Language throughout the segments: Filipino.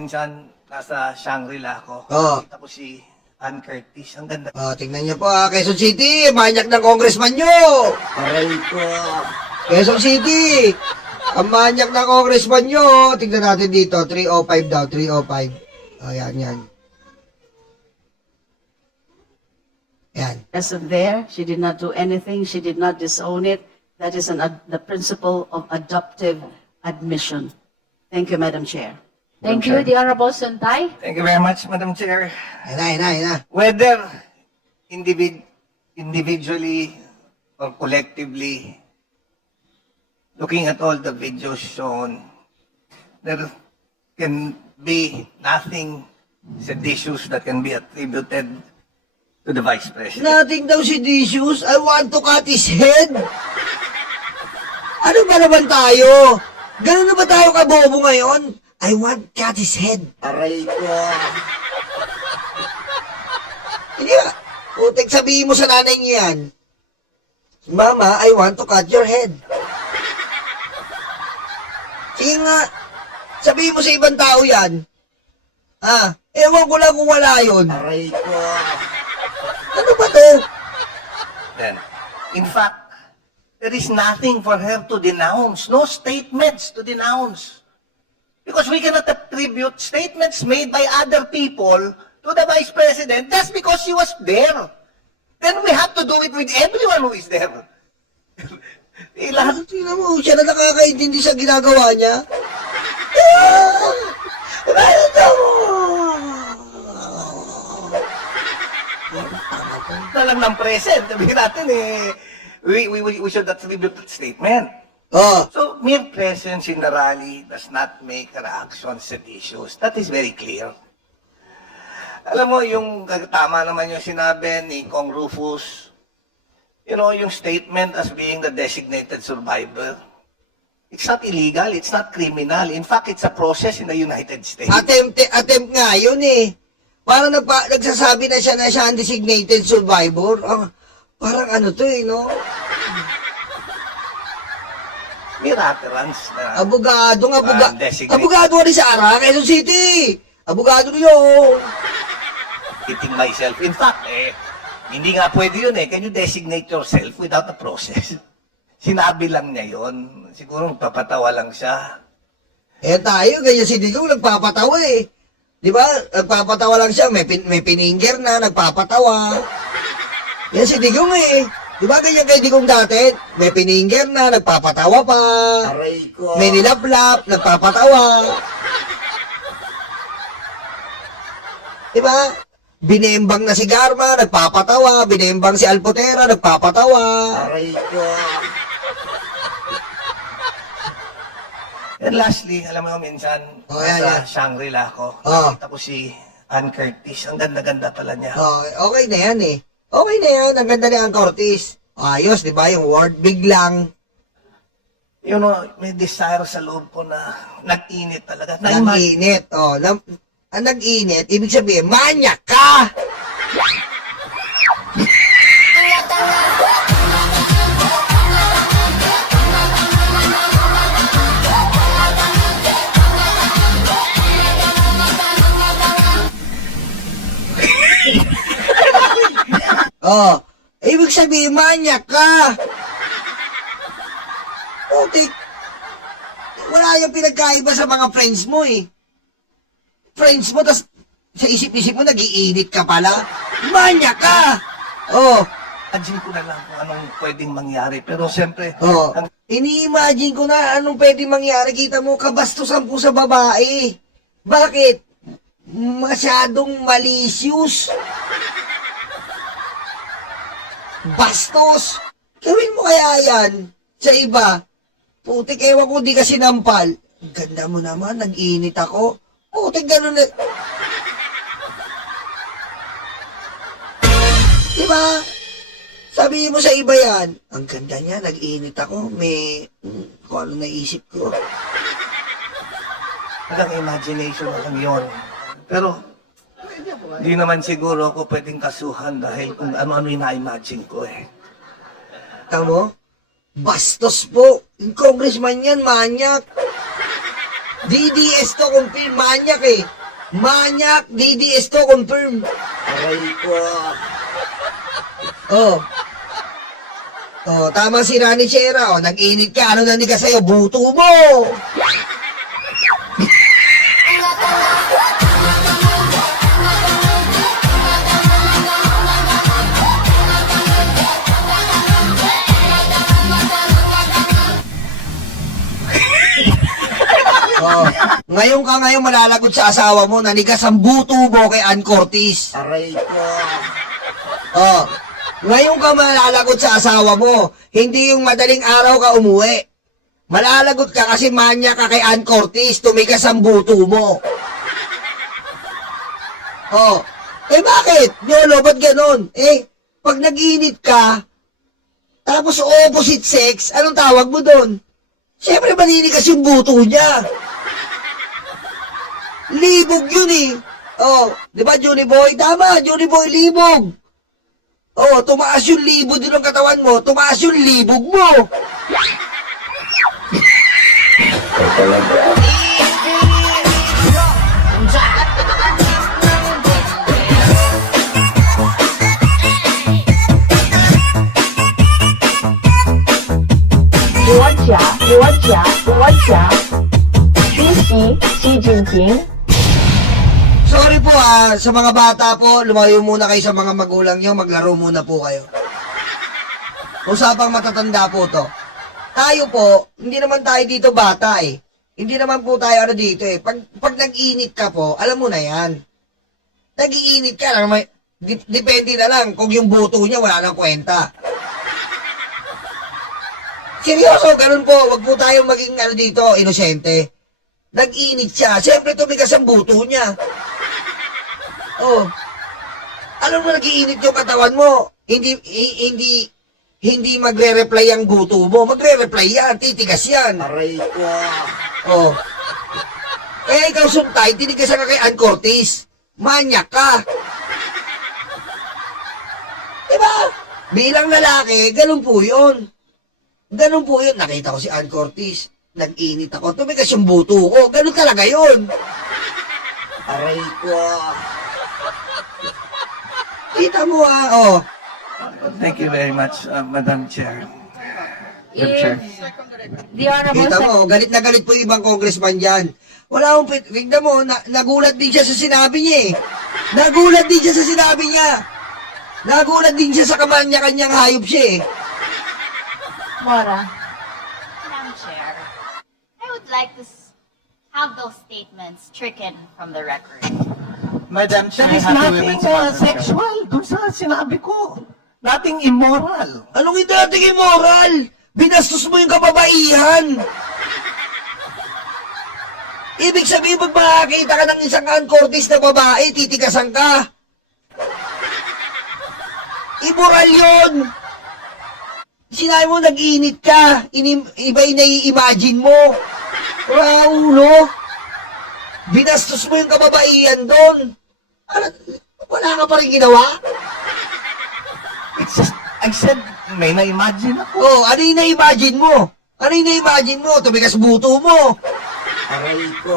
Minsan, nasa Shangri-La ako. Oo. Nakita ko si Ann Curtis. Ang ganda. Tingnan niyo po Quezon City, manyak ng congressman nyo. Aray ko. Quezon City, ang manyak ng congressman nyo. Tingnan natin dito, 305 daw, 305. Yan. Yan. As there, she did not do anything. She did not disown it. That is the principle of adoptive admission. Thank you, Madam Chair. Thank you, the Honorable Suntay. Thank you very much, Madam Chair. Yan na. Whether individually or collectively, looking at all the videos shown, there can be nothing seditious that can be attributed to the Vice President. Nothing daw seditious. I want to cut his head. Ano ba naman tayo? Ganun na ba tayo kabobo ngayon? I want to cut his head. Aray ko. Hindi ba? Putik, sabihin mo sa nanay niya yan. Mama, I want to cut your head. Sige nga. Sabihin mo sa ibang tao yan. Ewan ko lang kung wala yun. Aray ko. Ano ba to? Then, in fact, there is nothing for her to denounce. No statements to denounce. Because we cannot attribute statements made by other people to the Vice President just because she was there. Then we have to do it with everyone who is there. Lahat. Tingnan mo, siya na nakakaintindi sa ginagawa niya. Na lang ng present. Sabihin natin we should attribute that statement. So, mere presence in the rally does not make her actions seditious. That is very clear. Alam mo, yung tama naman yung sinabi ni Kong Rufus, yung statement as being the designated survivor, it's not illegal, it's not criminal. In fact, it's a process in the United States. Attempt nga yun eh. Parang nagsasabi na siya ang designated survivor. Parang ano to eh, no? Mere utterance na designated. Abogado rin sa Ara, Quezon City. Abogado rin yun. Hitting myself. In fact, hindi nga pwede yun eh. Can you designate yourself without a process? Sinabi lang niya yun. Siguro magpapatawa lang siya. Tayo, ganyan si Digong nagpapatawa eh. Di ba? Nagpapatawa lang siya. May pininger na, nagpapatawa. Yan si Digong eh. Di ba ganyan kay Digong dati? May pininger na, nagpapatawa pa. Aray ko. May nilaplap, nagpapatawa. Di ba? Binembang na si Garma, nagpapatawa. Binembang si Alpotera, nagpapatawa. Aray ko. And lastly, alam mo minsan, sa Shangri-La ako, nakita ko si Ann Curtis. Ang ganda-ganda pala niya. Okay na yan eh. Okay na yan. Ang ganda ni Ann Curtis. Ayos, di ba? Yung word, biglang. May desire sa loob ko na nag-init talaga. Nag-init. Ang nag-init, ibig sabihin, manyak ka! Ibig sabihin, manyak ka! Putik, wala yung pinagkaiba sa mga friends mo eh. Friends mo, tas sa isip-isip mo, nag-iinit ka pala. Manyak ka! Imagine ko na lang kung anong pwedeng mangyari. Pero siyempre, ini-imagine ko na anong pwedeng mangyari. Kita mo, kabastusan po sa babae. Bakit? Masyadong malicious. Bastos. Gawin mo kaya yan sa iba. Putik, ewan ko, di ka sinampal. Ganda mo naman, nag-init ako. Putik, ganun na. Diba? Sabihin mo sa iba yan. Ang ganda niya, nag-init ako. May, kung ano naisip ko. hanggang imagination lang yun. Pero, di naman siguro ako pwedeng kasuhan dahil kung ano-ano yung na-imagine ko eh. Tamo? Bastos po. Yung congressman yan, manyak. DDS to confirm. Manyak eh. Manyak, DDS to confirm. Aray ko. Oh. Oh, tama si Rani Chera. Oh, nag-init ka. Ano naniga sa'yo? Buto mo. Oh, ngayon ka ngayon malalagot sa asawa mo, nanigas ang buto mo kay Ann Cortez. Aray ko. Oh, ngayon ka malalagot sa asawa mo, hindi yung madaling araw ka umuwi. Malalagot ka kasi manya ka kay Ann Cortez, tumigas ang buto mo. Oh, eh bakit? Yolo, ba't ganon? Eh, pag nag-init ka, tapos opposite sex, anong tawag mo doon? Siyempre maninigas yung buto niya. Libog yun eh. Oh, di ba Johnny Boy? Tama, Johnny Boy, libog. Oh, tumaas yung libog din ng katawan mo, tumaas yung libog mo. Xi Jinping. Sorry po sa mga bata po, lumayo muna kayo sa mga magulang nyo, maglaro muna po kayo. Usapang matatanda po to. Tayo po, hindi naman tayo dito bata eh. Hindi naman po tayo ano dito eh. Pag nag-init ka po, alam mo na yan. Nag-iinit ka lang, depende na lang kung yung buto niya wala nang kwenta. Seryoso, ganun po. Wag po tayong maging ano dito, inosente. Nag-init siya. Siyempre, tumigas ang buto niya. Oh. Alam mo, nag-iinit yung katawan mo. Hindi magre-reply ang buto mo. Magre-reply yan. Titigas yan. Aray ko. Oh. Kaya ikaw suntay, tinigasan ka kay Ann Cortez. Manyak ka. Diba? Bilang lalaki, ganun po yun. Ganun po yun. Nakita ko si Ann Cortez. Nag-init ako. Tumigas yung buto ko. Ganun talaga yun. Aray ko. Kita mo oh. Thank you very much, Madam Chair. Madam If Chair. the Honorable Kita mo, galit na galit po yung ibang congressman dyan. Wala akong tignan mo, nagulat din siya sa sinabi niya eh. Nagulat din siya sa sinabi niya. Nagulat din siya sa kanya-kanyang hayop siya eh. Mora. Madam Chair, I would like to have those statements stricken from the record. Madam Chair, There is happy nothing Women's Month. sexual dun sa sinabi ko. Nothing immoral. Anong hindi natin immoral? Binastos mo yung kababaihan. Ibig sabihin, pag makakita ka ng isang Ann Cortez na babae, titigasan ka. Immoral yun. Sinabi mo, nag-init ka. Iba yung nai-imagine mo. Raulo. Binastos mo yung kababaihan doon. Ano, wala ka pa rin ginawa? It's just, I said, may na-imagine ako. Oh, ano yung na-imagine mo? Ano yung na-imagine mo? Tumigas buto mo. Aray ko.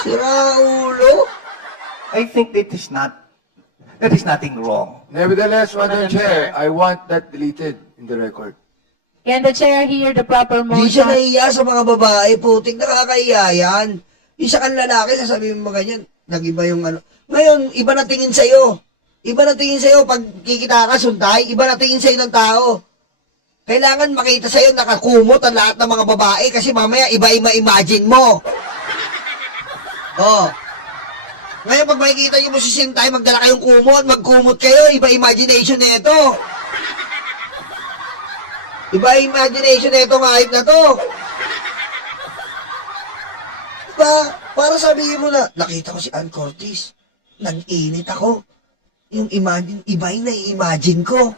Si Raulo. I think there is nothing wrong. Nevertheless, Madam Chair, I want that deleted in the record. Can the chair hear the proper Di siya motion? nahiya sa mga babae, puting nakakahiya yan. Yung sa kanila lalaki, sasabihin mo ganyan, nag-iba yung ano. Ngayon, iba na tingin sa'yo. Iba na tingin sa'yo, pag kikita ka, suntay, iba na tingin sa'yo ng tao. Kailangan makita sa'yo, nakakumot ang lahat ng mga babae, kasi mamaya iba imagine mo. Oh. Ngayon, pag makikita nyo mo si Sintay, magdala kayong kumot, magkumot kayo, iba imagination na ito. Iba imagination na itong hype na to. Diba? Para sabihin mo na, nakita ko si Ann Cortez. Nag-init ako. Yung imagine, iba yung nai-imagine ko.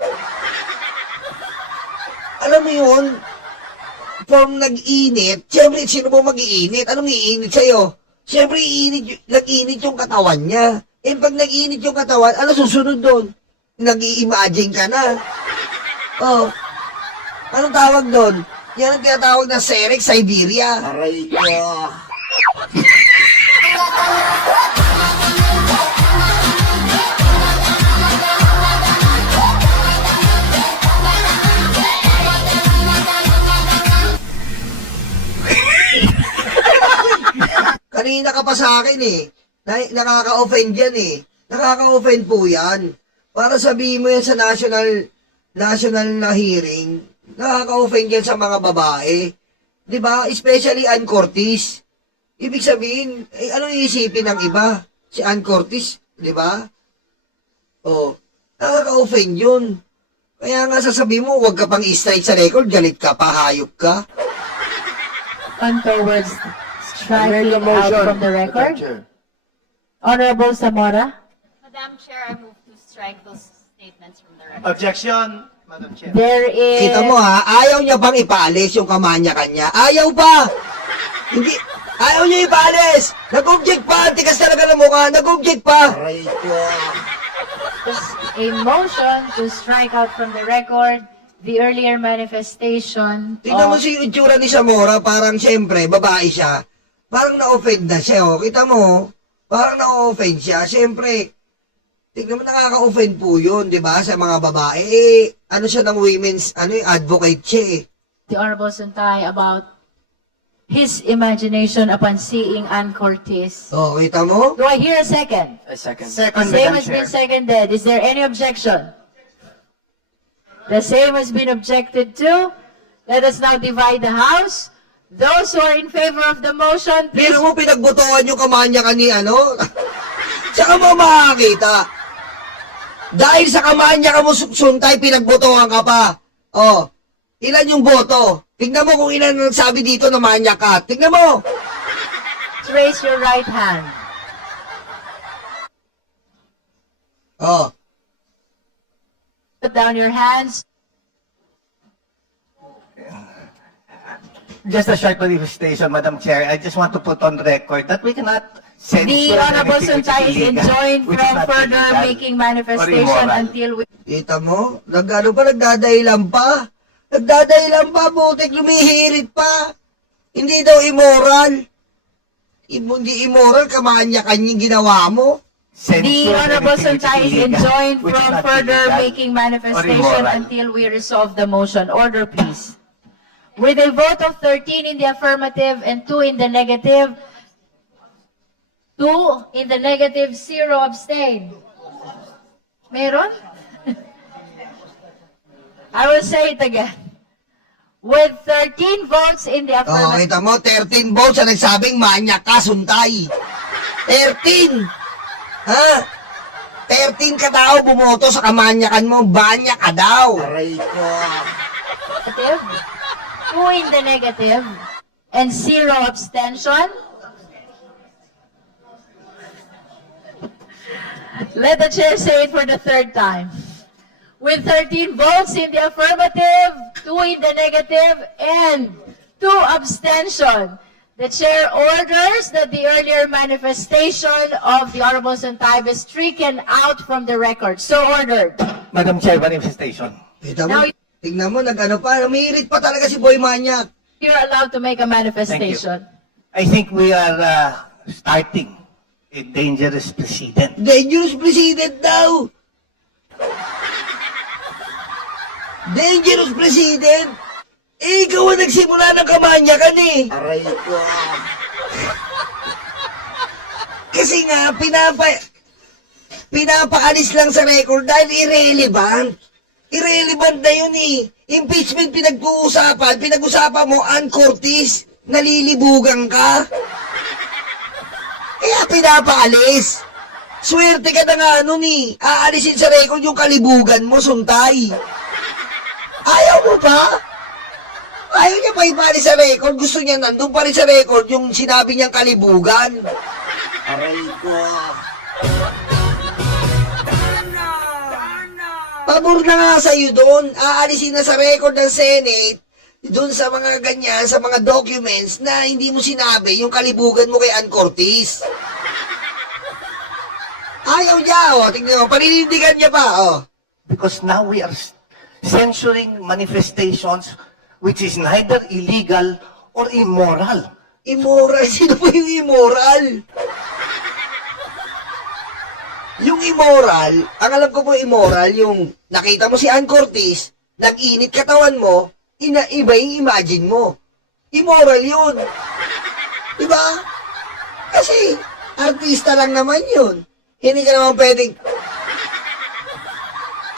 Alam mo yun, from nag-init, siyempre, sino mo mag-iinit? Anong iinit sa'yo? Siyempre, nag-init yung katawan niya. Eh, pag nag-init yung katawan, ano susunod doon? Nag-i-imagine ka na. Oh. Anong tawag doon? Yan ang tinatawag na Serex Siberia. Aray ko. Kanina ka pa sa akin eh. Nakaka-offend yan eh. Nakaka-offend po yan. Para sabihin mo yan sa national na hearing, nakaka-offend yan sa mga babae. 'Di ba? Especially Ann Curtis. Ibig sabihin, ano iisipin ng iba? Si Ann Curtis, 'di ba? Oh, nakaka-offend yun. Kaya nga sasabihin mo, huwag ka pang i-strike sa record, galit ka pa, hayop ka. On towards I make striking a out motion, from the Madam record. Chair. Honorable Zamora. Madam Chair, I move to strike those statements from the record. Objection, Madam Chair. There is... Kita mo ha, ayaw niya bang ipaalis yung kamanya kanya? Ayaw pa! Hindi, ayaw niya ipaalis! Nag-object pa! Tikas talaga ng mukha! Nag-object pa! Aray ko. a motion to strike out from the record the earlier manifestation Tingnan mo of... si itsura ni Zamora, parang siyempre, babae siya. Parang na-offend na siya, oh. Kita mo, parang na-offend siya. Siyempre, tingnan mo, nakaka-offend po yun, di ba, sa mga babae. Eh, ano siya ng women's, advocate siya eh. the Honorable Santay about his imagination upon seeing Ann Cortez. Oh, kita mo? Do I hear a second? A second. Second, Same Madam has Chair. been seconded. Is there any objection? The same has been objected to. Let us now divide the House. Those who are in favor of the motion, please. Pero mo pinagbutuan yung kamanya ka ni Saka mo makakita. Dahil sa kamanya ka mo suntay, pinagbutuan ka pa. Oh, ilan yung boto? Tignan mo kung ilan ang sabi dito na manya ka. Tignan mo. Raise your right hand. Oh, Put down your hands. Just a short manifestation, Madam Chair. I just want to put on record that we cannot censor The Honorable anything which Santay is illegal, enjoined which is from not further illegal making or manifestation immoral. until we... kita mo? Nagdadahilan pa. Nagdadahilan pa, butik lumihirit pa. Hindi daw immoral. Hindi immoral, kamanya kanyang ginawa mo. Censor The Honorable anything which Santay is illegal, enjoined which is from not further illegal making or manifestation immoral. until we resolve the motion. Order, please. With a vote of 13 in the affirmative and 2 in the negative, 2 in the negative, 0 abstain. Meron? I will say it again. With 13 votes in the Oh, affirmative, kita mo, 13 votes ang nagsabing manya ka, suntay. 13! Ha? 13 ka daw bumoto sa kamanyakan mo, banya ka daw. Aray ko. 2 in the negative, and 0 abstention. Let the chair say it for the third time. With 13 votes in the affirmative, 2 in the negative, and 2 abstention, the chair orders that the earlier manifestation of the Honorable Santay be stricken out from the record. So ordered. Madam Chair, manifestation. Kita Now- mo, tignan mo, nag-ano pa, umiirit pa talaga si Boy Manyak. You're allowed to make a manifestation. I think we are starting a dangerous precedent. Dangerous president daw. Dangerous president. Eh, ikaw ang nagsimula ng kamanyakan eh. Aray ko. Kasi nga, pinapaalis lang sa record dahil irrelevant. Irrelevant na yun eh. Impeachment pinag-usapan mo, Ann Curtis, nalilibugan ka. Kaya pinapaalis. Swerte ka na nga nun eh. Aalisin sa record yung kalibugan mo, suntay. Ayaw mo pa? Ayaw niya pa ipaalis sa record. Gusto niya nandun pa rin sa record yung sinabi niyang kalibugan. Aray ko. Pabor na nga sa'yo doon. Aalisin na sa record ng Senate doon sa mga ganyan, sa mga documents na hindi mo sinabi yung kalibugan mo kay Ann Curtis. Ayaw niya, oh. Tingnan mo, paninindigan niya pa, oh. Because now we are censoring manifestations which is neither illegal or immoral. Immoral? Sino po yung immoral? Yung immoral, ang alam ko po immoral, yung nakita mo si Ann Curtis, nag-init katawan mo, iba yung imagine mo. Immoral yun. Diba? Kasi, artista lang naman yun. Hindi ka naman pwedeng...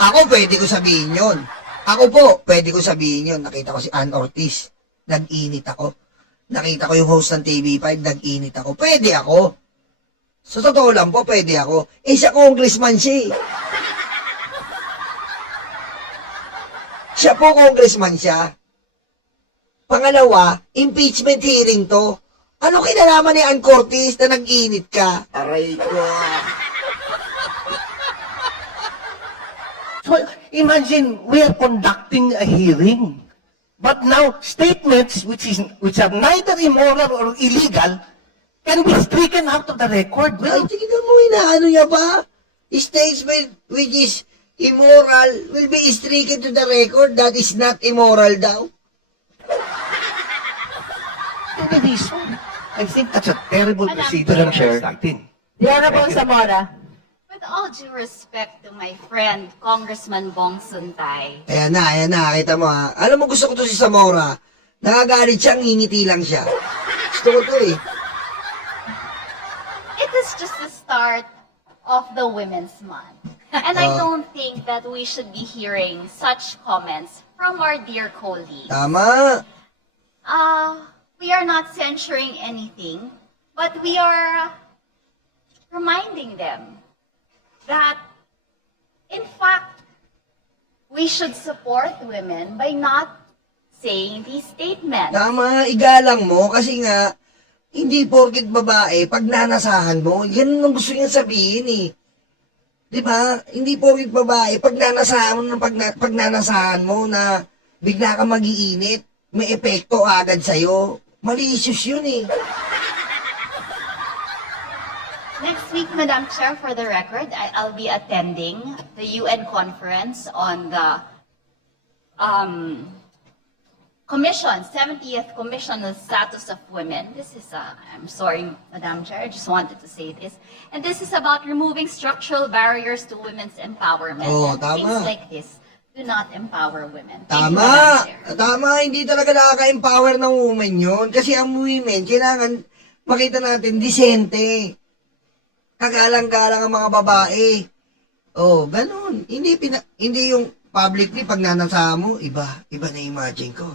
Ako pwede ko sabihin yun. Ako po, pwede ko sabihin yun. Nakita ko si Ann Ortiz, nag-init ako. Nakita ko yung host ng TV5, nag-init ako. Pwede ako. Sa totoo lang po, pwede ako. Eh, siya congressman siya eh. Siya po congressman siya. Pangalawa, impeachment hearing to. Ano kinalaman ni Ann Curtis na nag-init ka? Aray ko. So imagine we are conducting a hearing, but now statements which are neither immoral or illegal can be stricken out of the record. Ay, Well, tignan mo, inaano niya pa? Statement which is immoral will be stricken to the record that is not immoral daw. any reason. I think that's a terrible Madam procedure. Chair. The Honorable Zamora. With all due respect to my friend, Congressman Bong Suntay, Ayan na, kita mo ha. Alam mo, gusto ko to si Zamora. Nakagalit siya, ngingiti lang siya. Gusto ko to eh. it is just the start of the Women's Month. And I don't think that we should be hearing such comments from our dear colleagues. Tama. We are not censuring anything, but we are reminding them that, in fact, we should support women by not saying these statements. Tama, igalang mo kasi nga, hindi porket babae, pag nanasahan mo, yan ang gusto niya sabihin eh. Diba? Hindi porket babae, pag nanasahan mo, pag nanasahan mo na bigla ka mag-iinit, may epekto agad sa'yo. Malicious yun eh. Next week, Madam Chair, for the record, I'll be attending the UN conference on the Commission, 70th Commission on the Status of Women. This is, I'm sorry, Madam Chair, I just wanted to say this. And this is about removing structural barriers to women's empowerment. Oh, and tama. things like this do not empower women. Thank you, Madam Tama. Chair. Tama, hindi talaga nakaka-empower ng woman yun. Kasi ang women, kailangan makita natin, disente. Kagalang-galang ang mga babae. Oh, ganun. Hindi yung publicly pag nanasa mo, iba na imagine ko.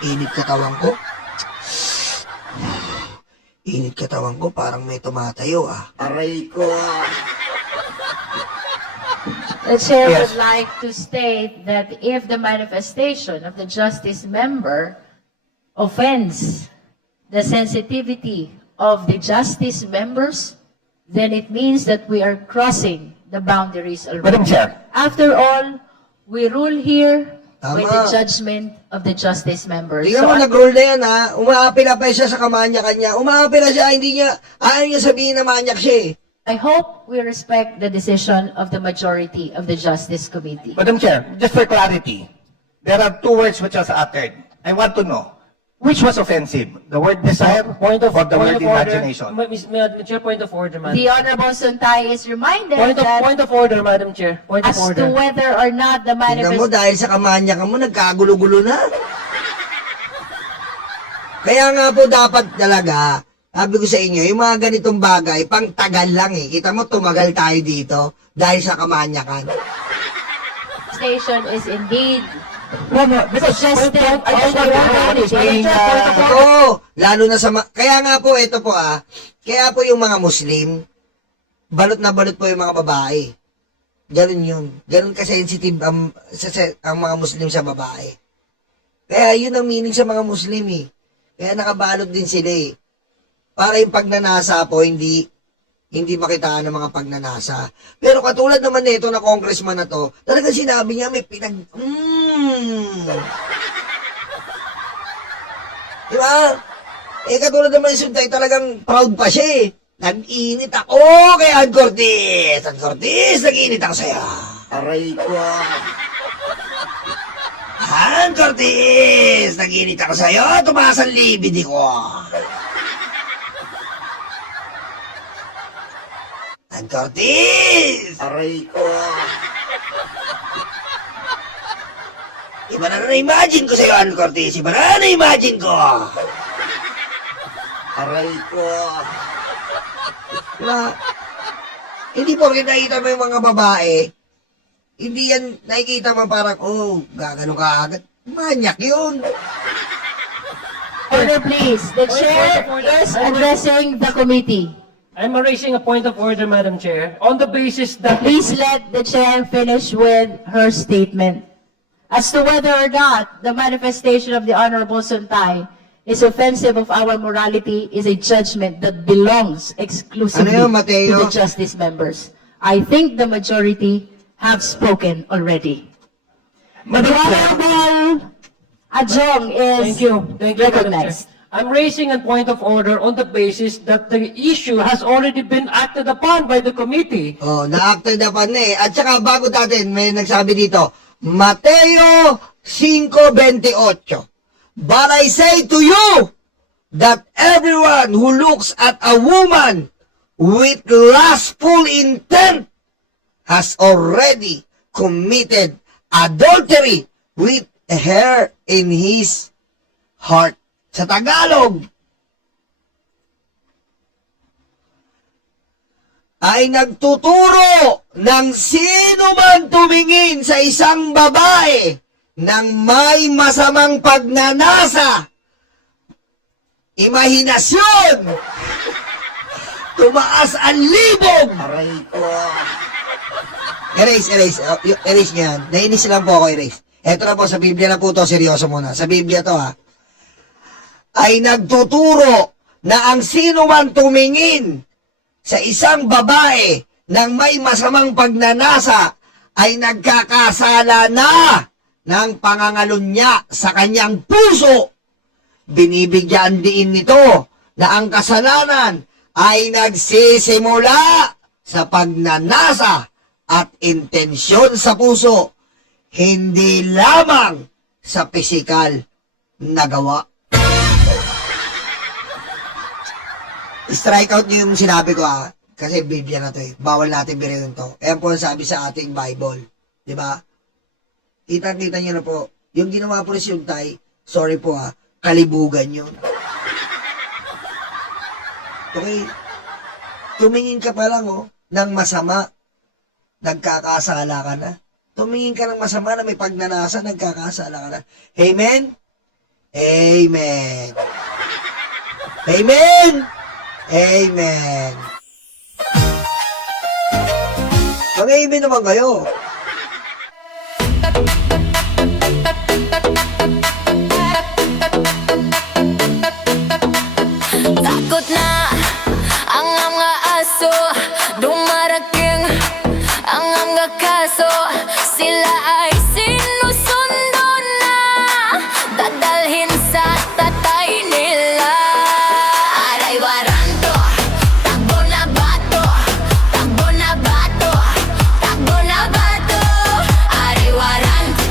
Init katawan ko. Init katawan ko, parang may tumatayo ah. Aray ko. The chair Yes. would like to state that if the manifestation of the justice member offends the sensitivity of the justice members, then it means that we are crossing the boundaries already. Madam Chair. After all, we rule here by Tama. the judgment of the justice members. Tingnan mo, nag-roll na yan ha. Umaapila pa siya sa kamanya kanya. Umaapila siya, ayaw niya sabihin na manyak siya eh. I hope we respect the decision of the majority of the Justice Committee. Madam Chair, just for clarity, there are two words which was uttered. I want to know, which was offensive? The word desire or the word imagination? Madam Chair, point of order, Madam. The Honorable Suntay is reminded Point that of order, Madam Chair. Point of as to order. whether or not the Tingnan mo, manifestation dahil sa kamanya ka mo, nagkagulo-gulo na. Kaya nga po dapat talaga, sabi ko sa inyo, yung mga ganitong bagay, pang tagal lang eh. Kita mo, tumagal tayo dito dahil sa kamanyakan. is indeed No, because suggested I just want to finish. Madam Chair, point of order. Oo, lalo na sa... Kaya nga po, ito po kaya po yung mga Muslim, balot na balot po yung mga babae. Ganun yun. Ganun ka-sensitive ang mga Muslim sa babae. Kaya yun ang meaning sa mga Muslim eh. Kaya nakabalot din sila eh. Para yung pagnanasa po, hindi makitaan ng mga pagnanasa. Pero katulad naman nito na congressman na to, talagang sinabi niya may Diba? Katulad naman yung Suntay, talagang proud pa siya eh. Nag-init ako kay Ann Curtis. Ann Curtis, nag-init ako sa'yo. Aray ko. Han Cortez! Naginit ako sa'yo, tumaas ang libid ko. Han Cortez! Aray ko. Iba na na-imagine ko sa'yo, Han Cortez. Iba na na-imagine ko. Aray ko. Diba? Hindi po rin nakita mo yung mga babae, hindi yan nakikita mo parang, oh, gagano ka agad. Manyak yun. Order, please. The chair is addressing the committee. I'm raising a point of order, Madam Chair, on the basis that Please let the chair finish with her statement. As to whether or not the manifestation of the Honorable Suntay is offensive of our morality is a judgment that belongs exclusively Ano yun, Mateo? to the justice members. I think the majority have spoken already. The Honorable Adjong is Thank you, Madam Chair. recognized. I'm raising a point of order on the basis that the issue has already been acted upon by the committee. Oh, na-acted upon na eh. At saka bago natin, may nagsabi dito, Mateo 5:28. But I say to you that everyone who looks at a woman with lustful intent has already committed adultery with her in his heart. Sa Tagalog, ay nagtuturo ng sino man tumingin sa isang babae ng may masamang pagnanasa, imahinasyon, tumaas ang libog. Aray ko. Erase nyo yan. Nainis lang po ako, erase. Eto na po, sa Biblia na po to, seryoso muna. Sa Biblia to ha. Ay nagtuturo na ang sino man tumingin sa isang babae ng may masamang pagnanasa ay nagkakasala na ng pangangalunya sa kanyang puso. Binibigyan diin nito na ang kasalanan ay nagsisimula sa pagnanasa at intensyon sa puso, hindi lamang sa pisikal na gawa. Strike out niyo yung sinabi ko kasi Biblia na to eh. Bawal natin birayin to. Ayan po ang sabi sa ating Bible. Di ba? Kita-kita niyo na po. Yung ginawa po ni Suntay, sorry po kalibugan yun. Okay? Tumingin ka pa lang ng masama, nagkakasala ka na. Tumingin ka ng masama na may pagnanasa, nagkakasala ka na. Amen? Amen. Amen! Amen. Mag-amen naman kayo. Takot na ang mga aso, dumarating ang mga kaso. Sila ay sinusundo na, dadalhin sa tatay nila. Aray waranto, takbo na bato, takbo na bato, takbo na bato. Aray waranto,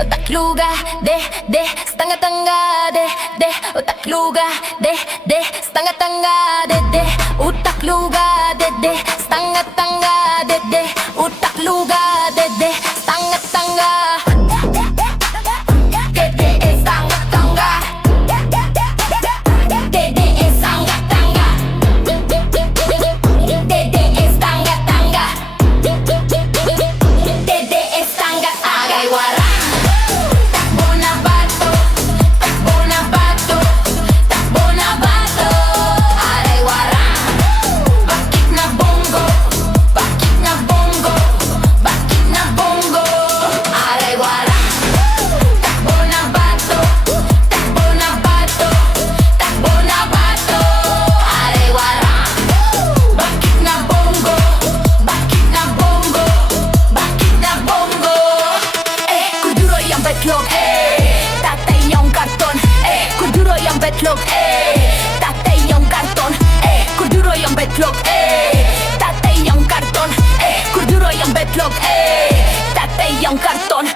utak luga, stanga tanga, utak luga, stanga tanga, utak luga, stanga tanga, utak luga, stanga tanga. Betlog, tatay yung karton, kuduro yung betlog, tatay yung karton, kuduro yung betlog, tatay yung karton,